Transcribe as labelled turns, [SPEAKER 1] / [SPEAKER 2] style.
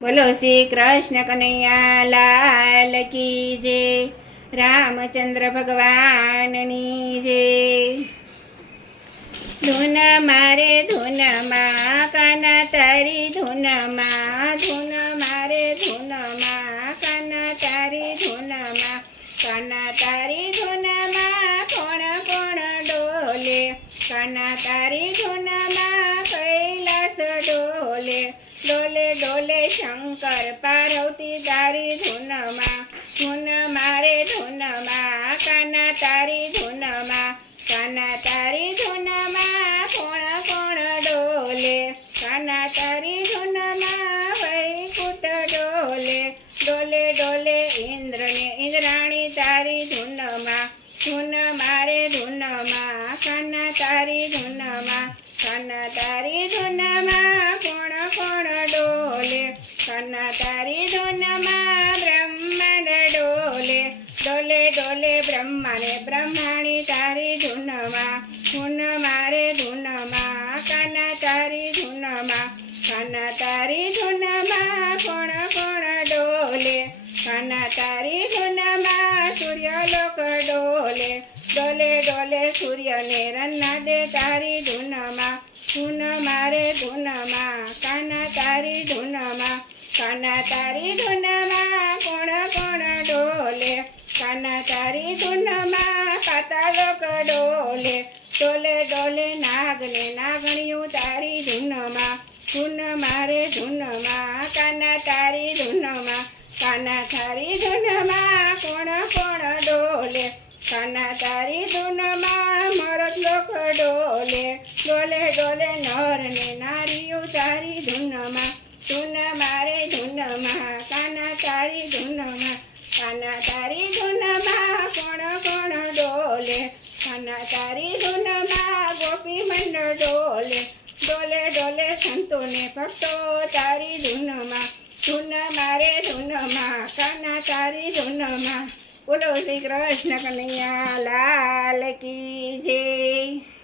[SPEAKER 1] બોલો શ્રી કૃષ્ણ કનૈયા લાલ કી જે, રામચંદ્ર ભગવાનની જે. ધૂન મારે, ધૂનમાં કાના તારી, ધૂનમાં ધૂન મારે, ધૂનમાં કાના તારી, ધૂનમાં કાના તારી, ધૂનમાં કોણ કોણ ડોલે? કાના તારી ડોલે શંકર, પાર્વતી તારી ધૂનમાં, ધૂન મારે ધૂનમાં, કાના તારી ધૂનમાં, કાના તારી ધૂનમાં કોણ કોણ ડોલે? કાના તારી ધૂનમાં વૈકુટ ડોલે? ડોલે ડોલે ઇન્દ્રને, ઇન્દ્રાણી તારી ધૂનમાં, ધૂન મારે ધૂનમાં, કાના તારી ધૂનમાં, કાના તારી ધૂનમાં કોણ કોણ ધૂનમાં ધૂન મારે ધૂનમાં કાના તારી ધૂનમાં કાના તારી ધૂનમાં કોણ કોણ ડોલે કાના તારી ધૂનમાં સૂર્યલોક ડોલે ડોલે ડોલે સૂર્યને રન્ના દે તારી ધૂનમાં ધૂન મારે ધૂનમાં કાના તારી ધૂનમાં કાના તારી ધૂનમાં કોણ કોણ ડોલે કાના તારી ધૂનમાં પાતાલોક ડોલે ડોલે ડોલે નાગને નાગણિયું તારી ધૂનમાં, ધૂન મારે ધૂનમાં, કાના તારી ધૂનમાં, કાના તારી ધૂનમાં કોણ કોણ ડોલે, કાના તારી ધૂનમાં મરદ લોક ડોલે ડોલે ડોલે નર ને નારીઓ તારી ધૂનમાં ડોલે સંતોને ભક્તો તારી ધૂનમાં ધૂન મારે ધૂનમાં, કાના તારી ધૂનમાં. બોલો શ્રી કૃષ્ણ કનૈયા, લાલ કી જય.